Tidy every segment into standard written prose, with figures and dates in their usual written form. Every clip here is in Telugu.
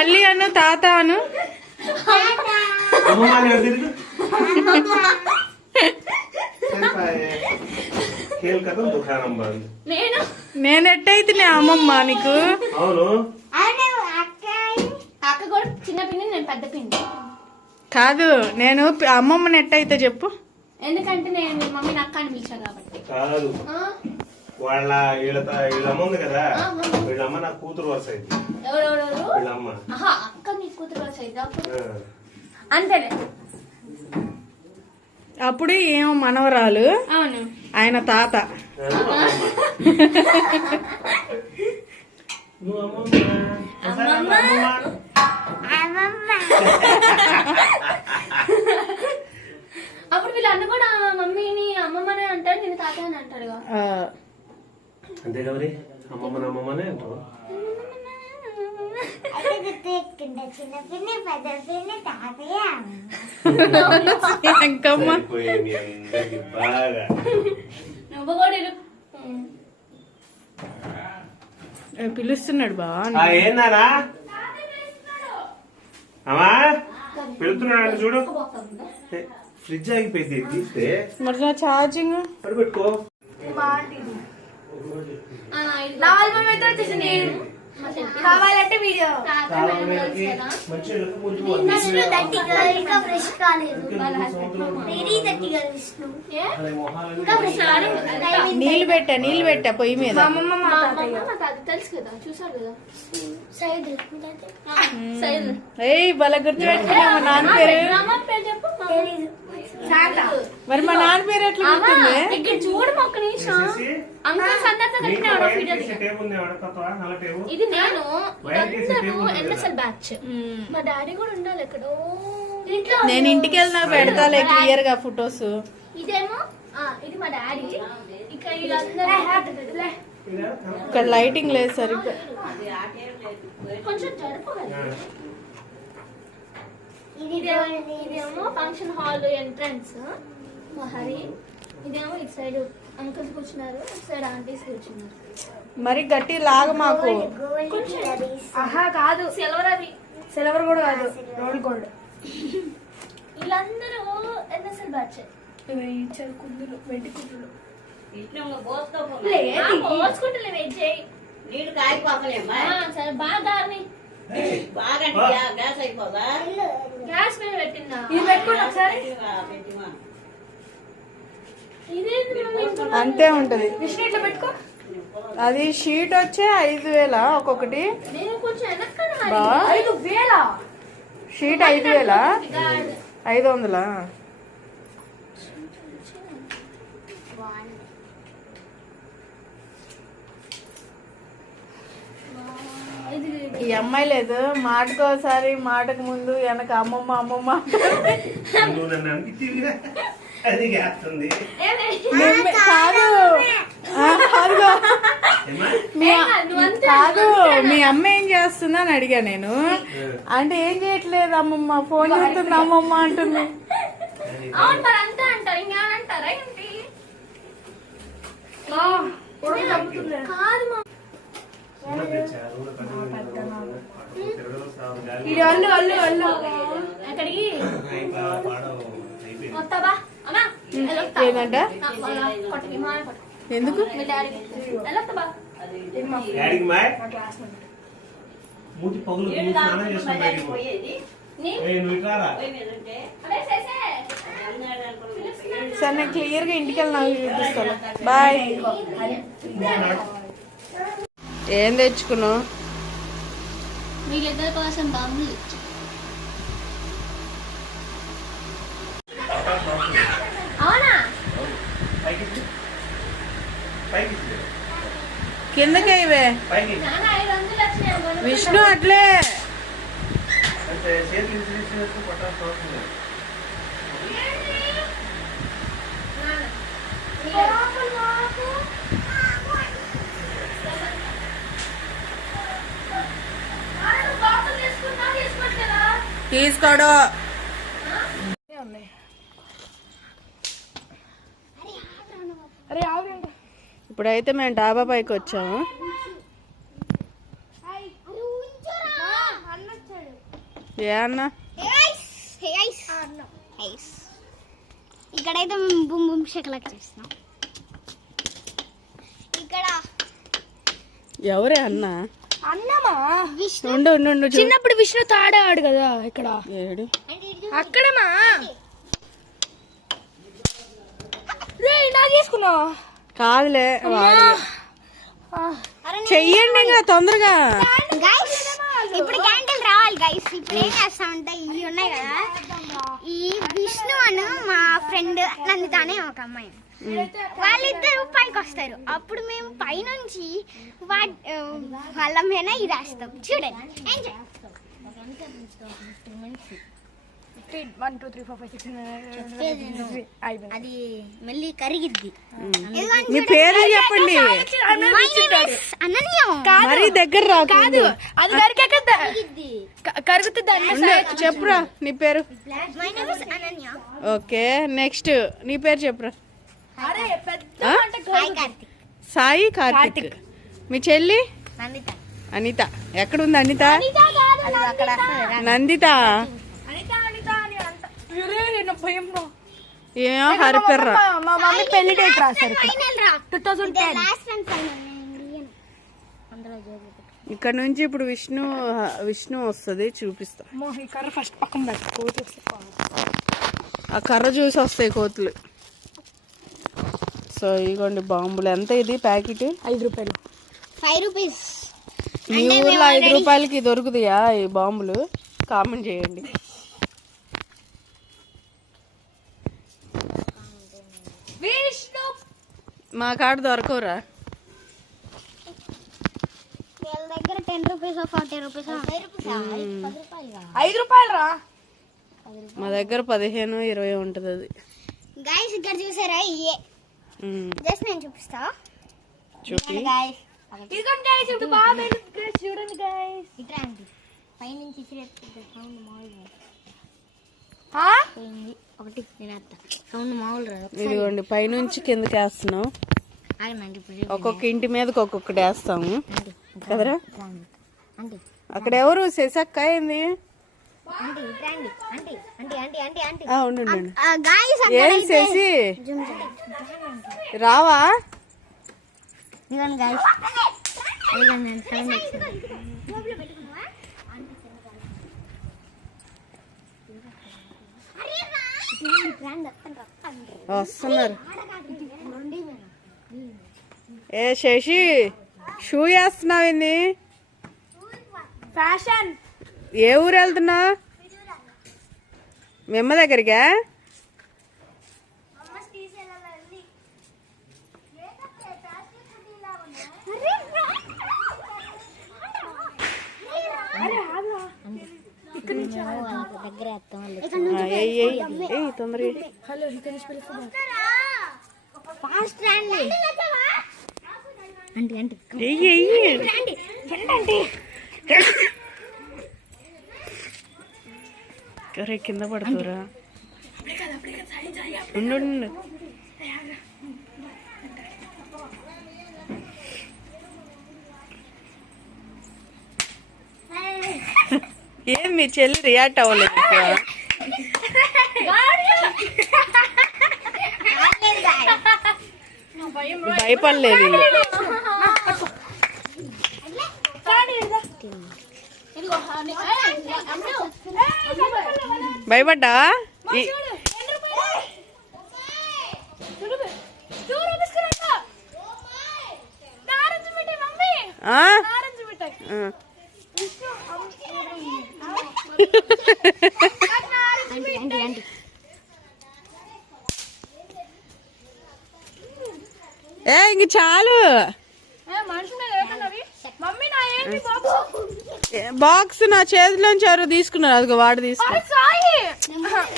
మళ్ళీ అను తాత అను. నేను ఎట్టయితే అమ్మమ్మ నీకు. అవును అక్క కూడా చిన్న పిండి, నేను పెద్ద పిండి కాదు. నేను అమ్మమ్మని ఎట్టయితే చెప్పు. ఎందుకంటే నేను మీ మమ్మీని అక్క అని పిలిచాను కాబట్టి. కాదు, వాళ్ళ వీళ్ళమ్మ ఉంది కదా, వీళ్ళమ్మ నా కూతురు వరుస అయింది. వీళ్ళమ్మ అక్క నీ కూతురు వరుస అయింది అంతేలే. అప్పుడు ఏమో మనవరాలు. అవును, ఆయన తాత. అప్పుడు వీళ్ళు అన్న కూడా మమ్మీని అమ్మమ్మనే అంటాడు, నేను తాత అని అంటాడు. అంతే కదా, అమ్మమ్మని అమ్మమ్మనే అంటారు. నువ్వు కూడా పిలుస్తున్నాడు బా. ఏందానా అమ్మా పెడుతున్నాడు చూడు. ఫ్రిడ్జ్ ఆగిపోయింది, తీస్తే మరి నా ఛార్జింగ్ పెట్టుకో. కావాలంటే వీడియో నీళ్ళు పెట్టా పొయ్యి మీద. తెలుసు కదా, చూసారు కదా. ఏయ్ భలే గుర్తుపెట్టుకున్నా. మా నాన్న పేరు చెప్పు. మరి మా నాన్న పేరు ఎట్లా గుర్తుంది? ఇక్కడ చూడు ఒక్క నిమిషం. అంకుల్ సందర్తో కట్టినాడు. ఇది నేను ఎన్ఎస్ఎల్ బ్యాచ్. మా డాడీ కూడా ఉండాలి ఎక్కడో. నేను ఇంటికి వెళ్ళినా పెడతాలే క్లియర్ గా ఫొటోస్. ఇదేమో ఇది మా డాడీ. ఇక్కడ వీళ్ళందరూ ఇక్కడ లైటింగ్ లేదు సరిగ్గా. కొంచెం జరుపు. ఇదేమో ఫంక్షన్ హాల్ ఎంట్రన్స్ మా హరి. ఇదేమో ఇటు సైడ్ అంకుల్స్ కూర్చున్నారు, ఇటు సైడ్ ఆంటీస్ కూర్చున్నారు. మరి గట్టి లాగా మాకు. ఆహా కాదు, సిల్వర్. అది సిల్వర్ కూడా కాదు, రోల్ గోల్డ్. వీళ్ళందరూ ఎన్ఎస్ఎల్ బ్యాచ్. కుందులు వెండి కుందులు పోసుకుంటలే వెయిట్ చేయి. నీళ్ళు కాయిపోకలేమ్మా. సరే బాగా బాగా గ్యాస్ అయిపోదా? గ్యాస్ మీద పెట్టిందా? ఇది పెట్టుకోండి ఒకసారి. పెట్టిమా. అంతే ఉంటది. ఇట్లా పెట్టుకో. అది షీట్ వచ్చే 5,000 ఒక్కొక్కటి. నేను కొంచెం వెనక్కన. 5,000 షీట్ 5,000 500. ఈ అమ్మాయి లేదు, మాటకోసారి మాటకు ముందు వెనక అమ్మమ్మ అమ్మమ్మ కాదు. కాదు, మీ అమ్మ ఏం చేస్తుందా అని అడిగా నేను. అంటే ఏం చేయట్లేదు అమ్మమ్మ, ఫోన్ చేస్తుంది అమ్మమ్మ అంటుంది. ఏంటంట? ఎందుకు? సరే నేను క్లియర్ గా ఇంటికి వెళ్ళి నాకు చూపిస్తాను. బాయ్. ఏం తెచ్చుకున్నావు? వీళ్ళిద్దరి కోసం బాంబులు. అవునా? కిందకే ఇవే విష్ణు. అట్లే తీసుకోడు. ఇప్పుడైతే మేము డాబా పైకి వచ్చాము. ఏ అన్న ఇక్కడైతే మేము బుమ్ బుమ్ షకలకి చేస్తున్నాం. ఇక్కడ ఎవరే అన్న? అన్నమా ఉండు ఉండు ఉండు చిన్నప్పుడు విష్ణు తాడాడు కదా ఇక్కడ. ఏడు అక్కడమా నా తీసుకున్నావా? కాదులే వాడు. చెయ్యండి ఇంకా తొందరగా. ఇప్పుడు క్యాండిల్ రావాలి గైస్. ఇప్పుడు ఏం చేస్తామంటే ఇవి ఉన్నాయి కదా, ఈ విష్ణు అను మా ఫ్రెండ్ నందితానే ఒక అమ్మాయి, వాళ్ళిద్దరు పైకి వస్తారు. అప్పుడు మేము పైనుంచి వాళ్ళ మీద ఇది వేస్తాం. చూడండి ఎంజాయ్. 1 2 3 4 5 6 అది మళ్ళీ కరిగిద్ది. మీ పేరు చెప్పండి. మరి దగ్గర రాదు, అది కరుగుతుంది. చెప్పురా నీ పేరు. My name is Ananya. Okay next నీ పేరు చెప్పురా. సాయి కార్తిక్. సాయి కార్తిక్. మీ చెల్లి నందిత. అనిత. ఎక్కడుంది అనిత? అక్కడ నందిత. ఏమో హరిపెర్ర. మా మమ్మీ పెళ్లి డేట్ రాశారు 2010. ఇక్కడ నుంచి ఇప్పుడు విష్ణు వస్తుంది, చూపిస్తా. ఫస్ట్ పక్కన ఆ కర్ర చూసి వస్తాయి కోతులు. సో ఇగోండి బాంబులు. ఎంత ఇది ప్యాకెట్? 5 రూపాయలు. 5 రూపీస్. మీ ఊర్లో 5 రూపాయలకి దొరుకుతాయా ఈ బాంబులు? కామెంట్ చేయండి. మా కాడ దొరకవురా. వీళ్ళ దగ్గర 10 రూపీస్ 40 రూపీస్ 5 రూపాయలు రా. మా దగ్గర 15 20 ఉంటది అది. గైస్ ఇక్కడ చూసారా? ఇయే జస్ట్ నేను చూపిస్తా. చూపి గైస్ ఇదిగోండి గైస్. ఇప్పుడు బాగా గైస్ చూడండి గైస్. ఇట్లా అండి పైనుంచి ఇచ్చిరేస్తుంది సౌండ్ మామూలుగా. పోయింది ఒకటి. నేను అత్త సౌండ్ మామూలు రాదు. ఇదిగోండి పైనుంచి కిందకి వేస్తున్నాం. ఒక్కొక్క ఇంటి మీదకి ఒక్కొక్కటి వేస్తాము కదరా. అక్కడ ఎవరు శశక్క ఏంది? ఉండు ఏం శశి రావా? వస్తున్నారు. ఏ శశి షూ వేస్తున్నావేంది? ఫ్యాషన్. ఏ ఊరు వెళ్తున్నావు? మెమ్మ దగ్గరికా? తొందరగా కింద పడుతురా. ఉండు ఏం మీ చెల్లి రియాక్ట్ అవ్వలేదు? భయపడలేదు. భయపడ్డా? ఏ ఇంక చాలు. బాక్స్ నా చేతిలోంచి ఎవరు తీసుకున్నారు? అదిగో వాడు తీసుకున్నా.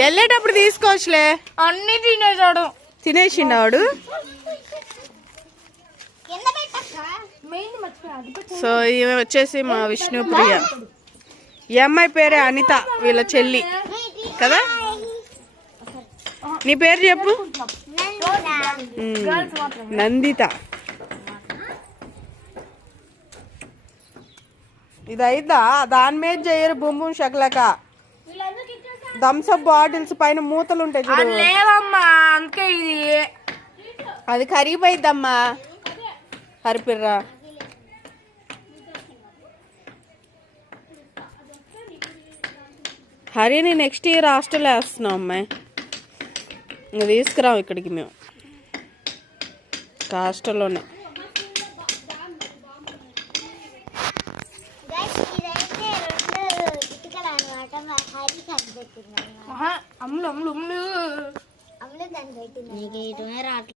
వెళ్ళేటప్పుడు తీసుకోవచ్చులే. అన్ని తినేసాడు. తినేసిండు వాడు. సో ఈమె వచ్చేసి మా విష్ణుప్రియ. ఈ అమ్మాయి పేరే అనిత, వీళ్ళ చెల్లి కదా. నీ పేరు చెప్పు. నందిత. ఇది అయిద్దా? దాని మీద చేయరు బొమ్మ షక్లక. థమ్స్అప్ బాటిల్స్ పైన మూతలు ఉంటాయి చూడు, లేవమ్మా అందుకే ఇది అది కరిగిపోయిద్దమ్మా. హరిపిర్రా హరిని నెక్స్ట్ ఇయర్ హాస్టల్ వేస్తున్నాం అమ్మాయి. ఇంక తీసుకురాం ఇక్కడికి మేము హాస్టల్లోనే. గైస్ ఇదైతే 2 ఇటుకలు అనమాట. మా హరి కనిపెట్టింది అన్నమాట. అమ్ములు అమ్ములు అమ్ములు అమ్ములు కనిపెట్టింది.